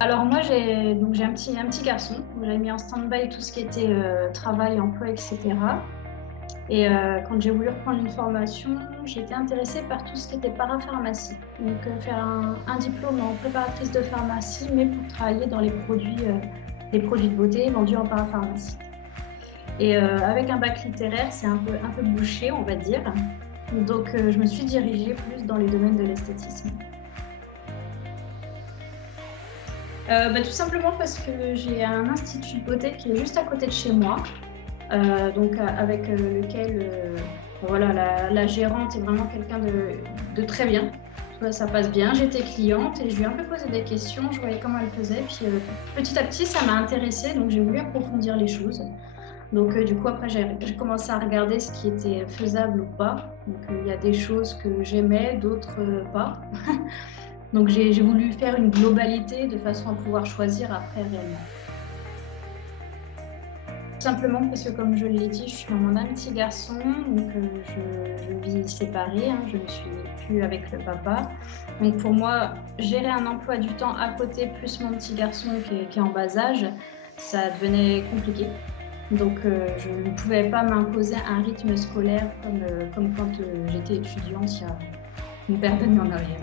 Alors moi, j'ai un petit garçon. J'ai mis en stand-by tout ce qui était travail, emploi, etc. Et quand j'ai voulu reprendre une formation, j'ai été intéressée par tout ce qui était parapharmacie. Donc faire un diplôme en préparatrice de pharmacie, mais pour travailler dans les produits de beauté vendus en parapharmacie. Et avec un bac littéraire, c'est un peu bouché, on va dire. Donc je me suis dirigée plus dans les domaines de l'esthétisme. Tout simplement parce que j'ai un institut de beauté qui est juste à côté de chez moi, avec lequel voilà, la gérante est vraiment quelqu'un de très bien. Ça passe bien, j'étais cliente et je lui ai un peu posé des questions, je voyais comment elle faisait, puis petit à petit ça m'a intéressée, donc j'ai voulu approfondir les choses. Donc du coup après j'ai commencé à regarder ce qui était faisable ou pas. Donc il y a des choses que j'aimais, d'autres pas. Donc j'ai voulu faire une globalité de façon à pouvoir choisir après réellement. Simplement parce que comme je l'ai dit, je suis maman d'un petit garçon, donc je vis séparée, hein, je ne suis plus avec le papa. Donc pour moi, gérer un emploi du temps à côté, plus mon petit garçon qui est en bas âge, ça devenait compliqué. Donc je ne pouvais pas m'imposer un rythme scolaire comme quand j'étais étudiante il y a une paire d'années en arrière.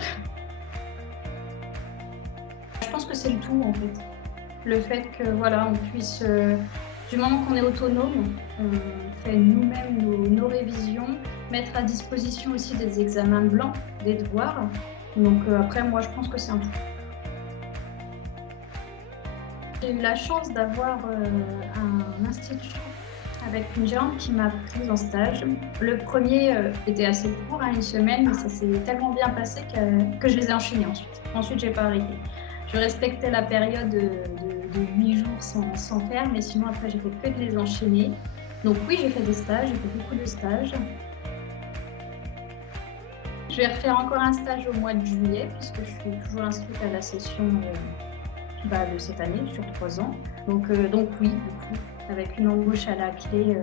Je pense que c'est le tout en fait. Le fait que voilà, on puisse, du moment qu'on est autonome, on fait nous-mêmes nos révisions, mettre à disposition aussi des examens blancs, des devoirs. Donc après, moi je pense que c'est un tout. J'ai eu la chance d'avoir un institut avec une gérante qui m'a prise en stage. Le premier était assez court, hein, une semaine, mais ça s'est tellement bien passé que je les ai enchaînés ensuite. Ensuite, j'ai pas arrêté. Je respectais la période de 8 jours sans faire, mais sinon après j'ai fait que de les enchaîner. Donc oui, j'ai fait des stages, j'ai fait beaucoup de stages. Je vais refaire encore un stage au mois de juillet, puisque je suis toujours inscrite à la session de cette année, sur 3 ans. Donc oui, du coup, avec une embauche à la clé.